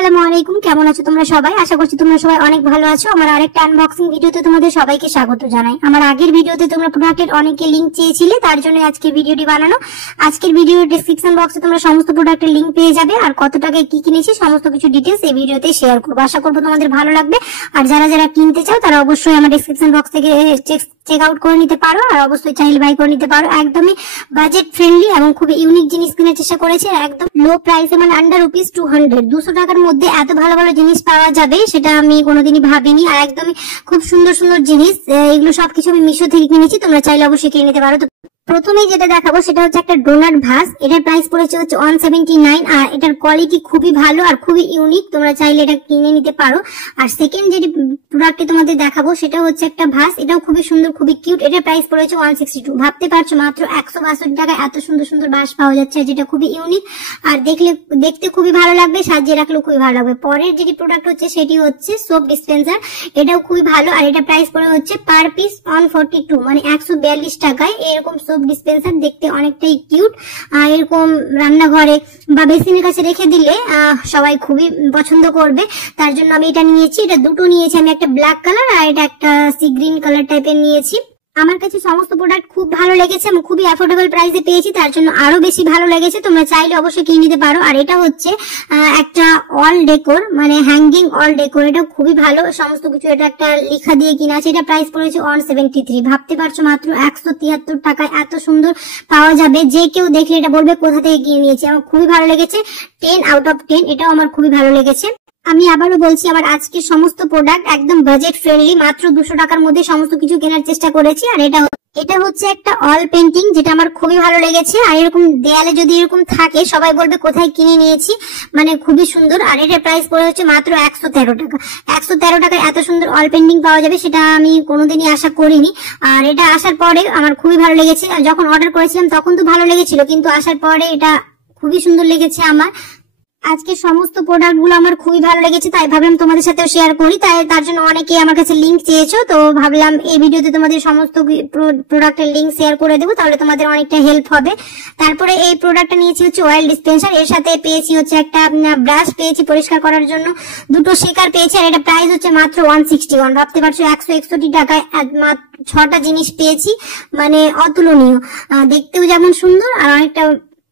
আসসালামু আলাইকুম, কেমন আছো তোমরা সবাই? আশা করছি তোমরা সবাই অনেক ভালো আছো। আমার আরেকটা আনবক্সিং ভিডিওতে তোমাদের সবাইকে স্বাগত জানাই। আমার আগের ভিডিওতে তোমরা প্রোডাক্টের অনেকে লিংক চেয়েছিলে, তার জন্য আজকের ভিডিওটি বানানো। আজকের ভিডিওর ডেসক্রিপশন বক্সে তোমরা সমস্ত প্রোডাক্টের লিংক পেয়ে যাবে, আর কত টাকায় কি কিনেছি সমস্ত কিছু ডিটেইলস এই ভিডিওতে শেয়ার করবো। আশা করবো তোমাদের ভালো লাগবে। আর যারা যারা কিনতে চাও তারা অবশ্যই আমার ডেসক্রিপশন বক্স থেকে চেক আউট করে নিতে পারো, আর অবশ্যই চাইলে বাই করে নিতে পারো। একদমই বাজেট ফ্রেন্ডলি এবং খুবই ইউনিক জিনিস কেনার চেষ্টা করেছে, একদম লো প্রাইসে, মানে আন্ডার রুপিস 200 200 টাকার মধ্যে এত ভালো ভালো জিনিস পাওয়া যাবে সেটা আমি কোনোদিনই ভাবিনি। আর একদমই খুব সুন্দর সুন্দর জিনিস, এগুলো সবকিছু আমি মিশো থেকে কিনেছি, তোমরা চাইলে অবশ্যই কিনে নিতে পারো। তো প্রথমেই যেটা দেখাবো সেটা হচ্ছে একটা ডোনাট ভাস। এটার প্রাইস পড়েছে হচ্ছে 179, আর এটার কোয়ালিটি খুবই ভালো আর খুবই ইউনিক, তোমরা চাইলে এটা কিনে নিতে পারো। আর সেকেন্ড যেটি প্রোডাক্টটি তোমাদের দেখাবো সেটা হচ্ছে একটা ভাস, এটাও খুবই সুন্দর খুবই কিউট। এটার প্রাইস পড়েছে 162। ভাবতে পারছো মাত্র 162 টাকায় এত সুন্দর সুন্দর ভাস পাওয়া যাচ্ছে, যেটা খুবই ইউনিক আর দেখতে খুবই ভালো লাগবে, সাজিয়ে রাখলেও খুবই ভালো লাগবে। পরের যেটি প্রোডাক্ট হচ্ছে সেটি হচ্ছে সোপ ডিসপেন্সার। এটাও খুবই ভালো, আর এটা প্রাইস পড়ে হচ্ছে পার পিস 142, মানে 142 টাকায়। এরকম সোপ ডিসপেন্সার দেখতে অনেকটাই কিউট, এরকম রান্নাঘরে বা বেসিনের কাছে রেখে দিলে সবাই খুবই পছন্দ করবে, তার জন্য আমি এটা নিয়েছি। এটা দুটো নিয়েছি আমি, একটা ব্ল্যাক কালার আর এটা একটা সি গ্রিন কালার টাইপের নিয়েছি। আমার কাছে সমস্ত প্রোডাক্ট খুব ভালো লেগেছে, আমি খুবই অ্যাফোর্ডেবল প্রাইসে পেয়েছি, তার জন্য আরো বেশি ভালো লেগেছে। তোমরা চাইলে অবশ্যই কিনে নিতে পারো। আর এটা হচ্ছে একটা অল ডেকোর, মানে হ্যাঙ্গিং অল ডেকোর। এটা খুবই ভালো, সমস্ত কিছু এটা একটা লেখা দিয়ে কিনা আছে। এটা প্রাইস পড়েছে 173। ভাবতে পারছো মাত্র 173 টাকায় এত সুন্দর পাওয়া যাবে, যে কেউ দেখলে এটা বলবে কোথা থেকে কিনে নিয়েছি। আমার খুবই ভালো লেগেছে, 10 আউট অফ 10। এটাও আমার খুবই ভালো লেগেছে। আমি আবারও বলছি, আমার আজকের সমস্ত প্রোডাক্ট একদম বাজেট ফ্রেন্ডলি, মাত্র 200 টাকার মধ্যে সমস্ত কিছু কেনার চেষ্টা করেছি। আর এটা হচ্ছে একটা অল পেন্টিং, যেটা আমার খুবই ভালো লেগেছে। আর এরকম দেয়ালে যদি এরকম থাকে সবাই বলবে কোথায় কিনে নিয়েছি, মানে খুবই সুন্দর। আর এটার প্রাইস পড়ে হচ্ছে মাত্র 113 টাকা। 113 টাকায় এত সুন্দর অল পেন্টিং পাওয়া যাবে সেটা আমি কোনোদিনই আশা করিনি। আর এটা আসার পরে আমার খুবই ভালো লেগেছে। আর যখন অর্ডার করেছিলাম তখন তো ভালো লেগেছিল, কিন্তু আসার পরে এটা খুবই সুন্দর লেগেছে আমার। আজকে সমস্ত প্রোডাক্ট গুলো আমার খুবই ভালো লেগেছে, তাই ভাবলাম তোমাদের সাথেও শেয়ার করি। তার জন্য অনেকে আমার কাছে লিংক চেয়েছো, তো ভাবলাম এই ভিডিওতে তোমাদের সমস্ত প্রোডাক্টের লিংক শেয়ার করে দেবো, তাহলে তোমাদের অনেকটা হেল্প হবে। তারপরে এই প্রোডাক্টটা নিয়েছি হচ্ছে অয়েল ডিসপেন্সার। এর সাথে পেয়েছি হচ্ছে একটা ব্রাশ পেয়েছি পরিষ্কার করার জন্য, দুটো শেকার পেয়েছি। আর এটা প্রাইস হচ্ছে মাত্র 161। ভাবতে পারছো 161 টাকায় মাত্র 6টা জিনিস পেয়েছি, মানে অতুলনীয়। দেখতেও যেমন সুন্দর আর অনেকটা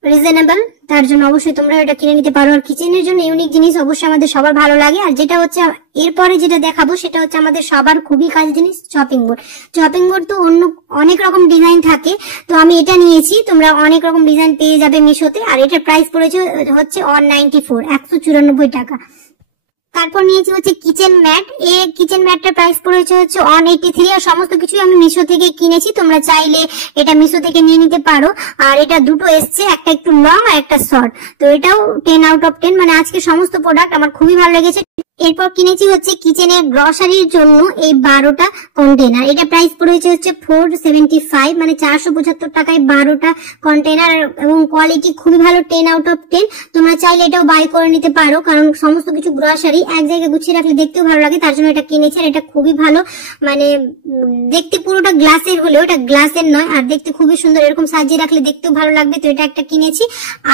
রিজনেবল, তার জন্য অবশ্যই তোমরা এটা কিনে নিতে পারো। আর কিচেনের জন্য ইউনিক জিনিস অবশ্যই আমাদের সবার ভালো লাগে। আর যেটা হচ্ছে এরপরে যেটা দেখাবো সেটা হচ্ছে আমাদের সবার খুবই কাজ জিনিস, চপিং বোর্ড। চপিং বোর্ড তো অনেক রকম ডিজাইন থাকে, তো আমি এটা নিয়েছি। তোমরা অনেক রকম ডিজাইন পেয়ে যাবে মিশোতে। আর এটার প্রাইস পড়েছে হচ্ছে 194, 194 টাকা। তারপর নিয়েছি হচ্ছে কিচেন ম্যাট। এই কিচেন ম্যাটটার প্রাইস পড়েছে হচ্ছে 183। আর সমস্ত কিছু আমি মিশো থেকে কিনেছি, তোমরা চাইলে এটা মিশো থেকে নিয়ে নিতে পারো। আর এটা দুটো এসছে, একটা একটু লং আর একটা শর্ট, তো এটাও 10 আউট অফ 10, মানে আজকে সমস্ত প্রোডাক্ট আমার খুবই ভালো লেগেছে। এরপর কিনেছি হচ্ছে কিচেনের গ্রসারির জন্য এই 12টা কন্টেনার। এটা প্রাইস পড়েছে হচ্ছে 475, মানে 475 টাকায় 12টা কন্টেনার, এবং কোয়ালিটি খুবই ভালো, 10 আউট অফ 10। তোমরা চাইলে এটাও বাই করে নিতে পারো, কারণ সমস্ত কিছু গ্রসারি এক জায়গায় গুছিয়ে রাখলে দেখতেও ভালো লাগে, তার জন্য এটা কিনেছি। আর এটা খুবই ভালো, মানে দেখতে পুরোটা গ্লাসের হলেও এটা গ্লাসের নয়, আর দেখতে খুবই সুন্দর, এরকম সাজিয়ে রাখলে দেখতেও ভালো লাগবে। তো এটা একটা কিনেছি।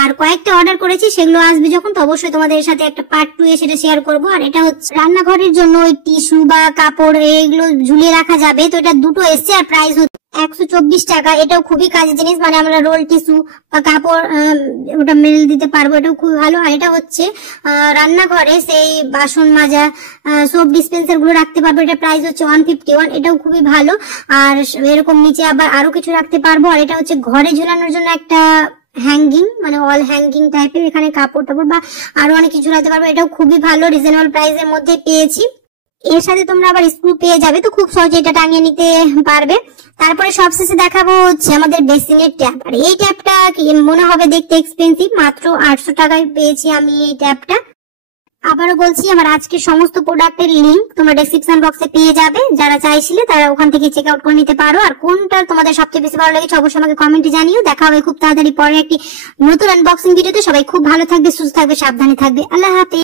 আর কয়েকটা অর্ডার করেছি, সেগুলো আসবে যখন তো অবশ্যই তোমাদের সাথে একটা পার্ট 2 এ সেটা শেয়ার করবো। আর এটা হচ্ছে রান্নাঘরের জন্য ওই টিস্যু বা কাপড় এগুলো ঝুলিয়ে রাখা যাবে, তো এটা দুটো এসছে। আর প্রাইস হচ্ছে 124 টাকা। এটাও খুবই কাজের জিনিস, মানে আমরা রোল টিস্যু বা কাপড় ওটা মেল দিতে পারবো, এটাও খুবই ভালো। আর এটা হচ্ছে রান্নাঘরে সেই বাসন মাজা সোপ ডিসপেন্সার গুলো রাখতে পারবো, এটা প্রাইস হচ্ছে 151। এটাও খুবই ভালো। আর এরকম নিচে আবার আরো কিছু রাখতে পারবো। আর এটা হচ্ছে ঘরে ঝুলানোর জন্য একটা হ্যাঙ্গিং, মানে অল হ্যাঙ্গিং টাইপের, এখানে কাপড় টাপড় বা আরো অনেক কিছু রাখতে পারবো। এটাও খুবই ভালো, রিজনেবল প্রাইসের মধ্যে পেয়েছি। এর সাথে তোমরা আবার স্ক্রু পেয়ে যাবে, তো খুব সহজে এটা টাঙিয়ে নিতে পারবে। তারপরে সবশেষে দেখাবো হচ্ছে আমাদের বেসিনের ট্যাপ। আর এই ট্যাপটা মনে হবে দেখতে এক্সপেন্সিভ, মাত্র 800 টাকায় পেয়েছি আমি এই ট্যাপটা। আবারও বলছি, আমার আজকে সমস্ত প্রোডাক্টের লিংক তোমরা ডেসক্রিপশন বক্সে পেয়ে যাবে, যারা চাইছিলে তারা ওখান থেকে চেক আউট করে নিতে পারো। আর কোনটা তোমাদের সবচেয়ে বেশি ভালো লেগেছে অবশ্যই আমাকে কমেন্টে জানিও। দেখা হবে খুব তাড়াতাড়ি পরে একটি নতুন আনবক্সিং ভিডিওতে। সবাই খুব ভালো থাকবে, সুস্থ থাকবে, সাবধানে থাকবে। আল্লাহ হাফেজ।